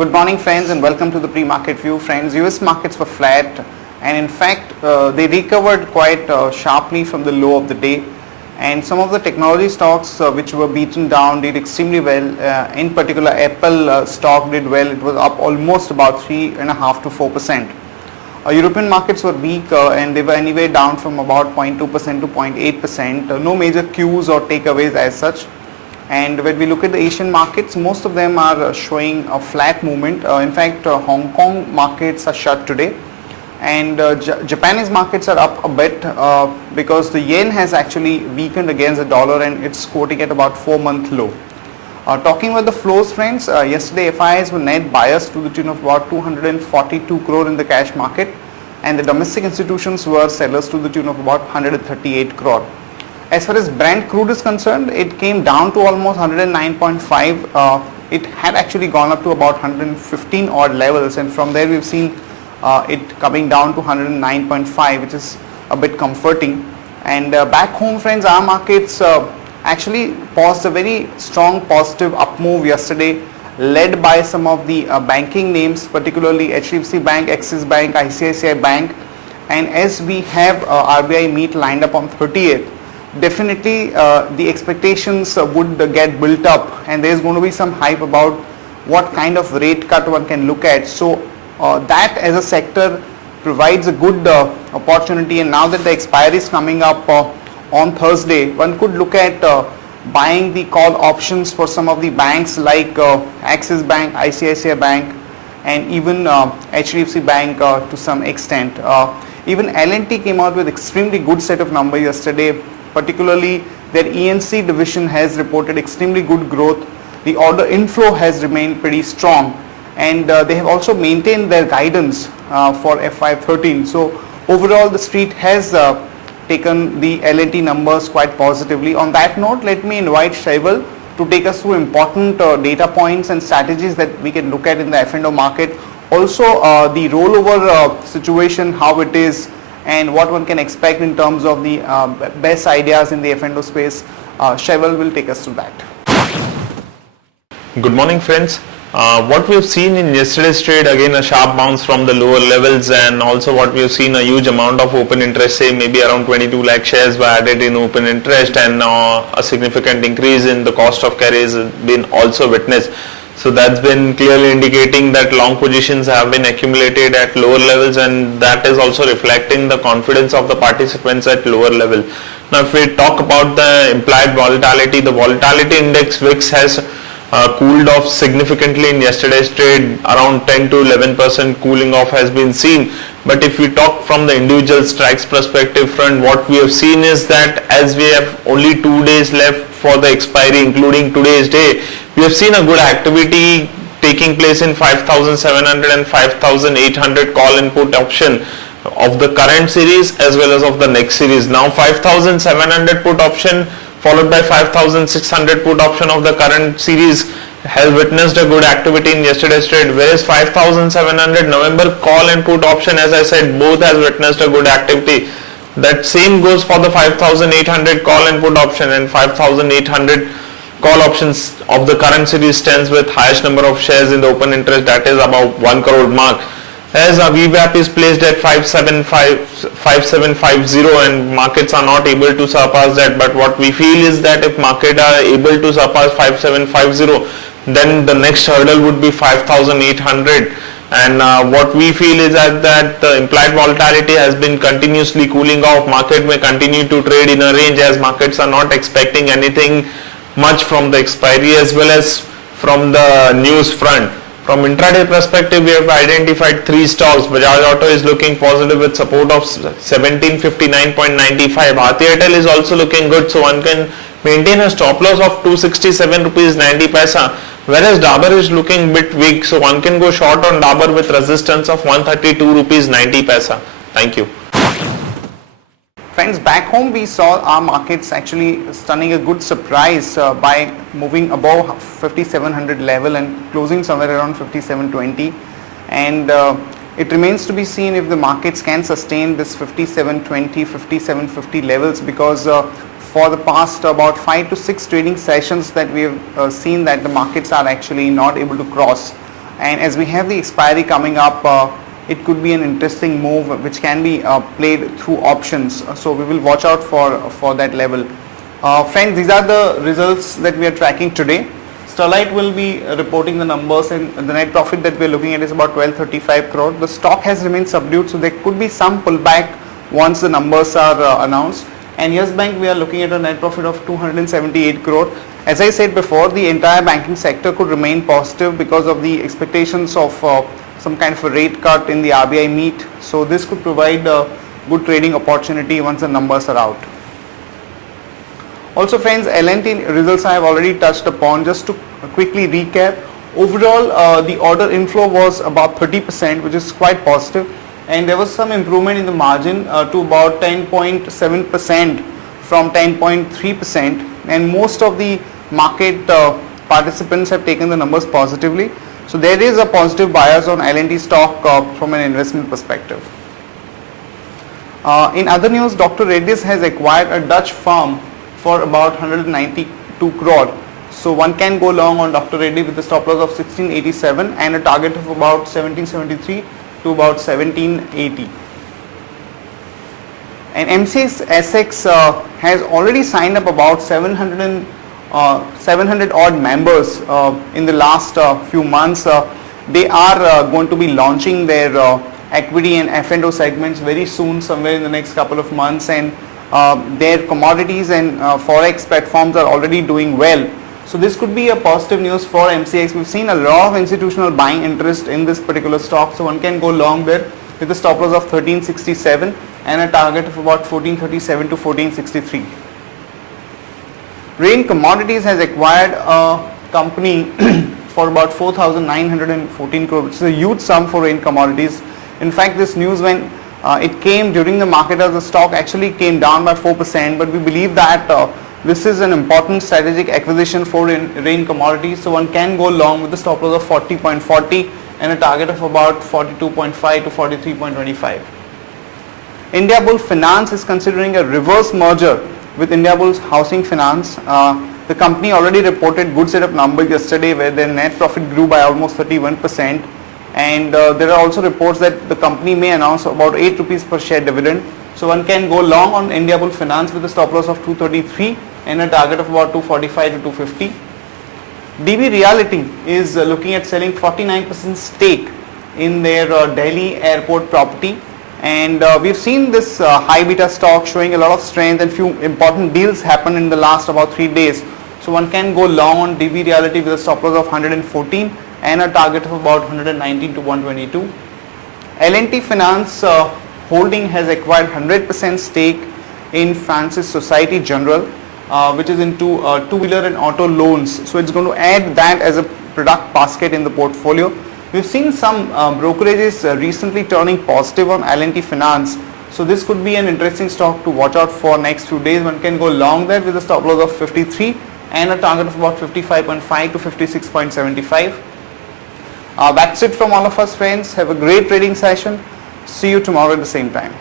Good morning friends and welcome to the pre-market view. Friends, US markets were flat and in fact they recovered quite sharply from the low of the day, and some of the technology stocks which were beaten down did extremely well. In particular, Apple stock did well. It was up almost about 3.5 to 4%. European markets were weak and they were anyway down from about 0.2% to 0.8%. No major cues or takeaways as such. And when we look at the Asian markets, most of them are showing a flat movement. In fact, Hong Kong markets are shut today, and Japanese markets are up a bit because the yen has actually weakened against the dollar and it's quoting at about 4-month low. Talking about the flows, friends, yesterday FIIs were net buyers to the tune of about 242 crore in the cash market, and the domestic institutions were sellers to the tune of about 138 crore. As far as Brent crude is concerned, it came down to almost 109.5. It had actually gone up to about 115 odd levels, and from there we've seen it coming down to 109.5, which is a bit comforting. And back home, friends, our markets actually paused a very strong positive up move yesterday, led by some of the banking names, particularly HDFC Bank, Axis Bank, ICICI Bank. And as we have RBI meet lined up on 30th, definitely the expectations would get built up, and there is going to be some hype about what kind of rate cut one can look at. So that as a sector provides a good opportunity, and now that the expiry is coming up on Thursday, one could look at buying the call options for some of the banks like Axis Bank, ICICI Bank, and even HDFC Bank to some extent. Even L&T came out with extremely good set of numbers yesterday. Particularly their ENC division has reported extremely good growth. The order inflow has remained pretty strong, and they have also maintained their guidance for FY13. So overall the street has taken the L&T numbers quite positively. On that note, let me invite Shaival to take us through important data points and strategies that we can look at in the F&O market. Also the rollover situation, how it is, and what one can expect in terms of the best ideas in the F&O space. Shaival will take us through that. Good morning, friends. What we have seen in yesterday's trade, again a sharp bounce from the lower levels, and also what we have seen a huge amount of open interest, say maybe around 22 lakh shares were added in open interest, and a significant increase in the cost of carry has been also witnessed. So that's been clearly indicating that long positions have been accumulated at lower levels, and that is also reflecting the confidence of the participants at lower level. Now if we talk about the implied volatility, the volatility index VIX has cooled off significantly in yesterday's trade. Around 10 to 11% cooling off has been seen. But if we talk from the individual strikes perspective front, what we have seen is that as we have only 2 days left for the expiry, including today's day, we have seen a good activity taking place in 5,700 and 5,800 call and put option of the current series as well as of the next series. Now 5,700 put option followed by 5,600 put option of the current series has witnessed a good activity in yesterday's trade, whereas 5,700 November call and put option, as I said, both has witnessed a good activity. That same goes for the 5,800 call and put option, and 5,800 call options of the current series stands with highest number of shares in the open interest, that is about 1 crore mark. As VWAP is placed at 5750 and markets are not able to surpass that, but what we feel is that if market are able to surpass 5750, then the next hurdle would be 5800. And what we feel is that the implied volatility has been continuously cooling off. Market may continue to trade in a range as markets are not expecting anything much from the expiry as well as from the news front. From intraday perspective, we have identified 3 stocks. Bajaj Auto is looking positive with support of 1759.95. Bharti Airtel is also looking good, so one can maintain a stop loss of 267 rupees 90 paisa. Whereas Dabur is looking bit weak, so one can go short on Dabur with resistance of 132 rupees 90 paisa. Thank you. Friends, back home we saw our markets actually stunning a good surprise by moving above 5700 level and closing somewhere around 5720, and it remains to be seen if the markets can sustain this 5720, 5750 levels, because for the past about 5 to 6 trading sessions that we have seen that the markets are actually not able to cross and as we have the expiry coming up, it could be an interesting move which can be played through options. So we will watch out for that level. Friends, these are the results that we are tracking today. Sterlite will be reporting the numbers, and the net profit that we are looking at is about 1235 crore. The stock has remained subdued, so there could be some pullback once the numbers are announced. And Yes Bank, we are looking at a net profit of 278 crore. As I said before, the entire banking sector could remain positive because of the expectations of some kind of a rate cut in the RBI meet. So this could provide a good trading opportunity once the numbers are out. Also friends, L&T results I have already touched upon. Just to quickly recap, overall the order inflow was about 30%, which is quite positive, and there was some improvement in the margin to about 10.7% from 10.3%, and most of the market participants have taken the numbers positively. So there is a positive bias on L&T stock from an investment perspective. In other news, Dr. Reddy's has acquired a Dutch firm for about 192 crore. So one can go long on Dr. Reddy with a stop loss of 1687 and a target of about 1773 to about 1780. And MCX SX has already signed up about 700 odd members in the last few months. They are going to be launching their equity and F&O segments very soon, somewhere in the next couple of months, and their commodities and forex platforms are already doing well. So this could be a positive news for MCX. We've seen a lot of institutional buying interest in this particular stock, so one can go long there with a stop loss of 1367 and a target of about 1437 to 1463. Rain Commodities has acquired a company for about 4,914 crore, which is a huge sum for Rain Commodities. In fact, this news, when it came during the market, as the stock actually came down by 4%, but we believe that this is an important strategic acquisition for Rain Commodities, so one can go long with the stop loss of 40.40 and a target of about 42.5 to 43.25. Indiabulls Finance is considering a reverse merger with Indiabulls Housing Finance. The company already reported good set of numbers yesterday, where their net profit grew by almost 31%. And there are also reports that the company may announce about 8 rupees per share dividend. So one can go long on Indiabulls Finance with a stop loss of 233 and a target of about 245 to 250. DB Realty is looking at selling 49% stake in their Delhi airport property, and we've seen this high beta stock showing a lot of strength, and few important deals happened in the last about 3 days. So one can go long on DB Realty with a stop loss of 114 and a target of about 119 to 122. L&T Finance Holding has acquired 100% stake in Francis Society General, which is into two-wheeler and auto loans. So it's going to add that as a product basket in the portfolio. We've seen some brokerages recently turning positive on L&T Finance. So this could be an interesting stock to watch out for next few days. One can go long there with a stop loss of 53 and a target of about 55.5 to 56.75. That's it from all of us, friends. Have a great trading session. See you tomorrow at the same time.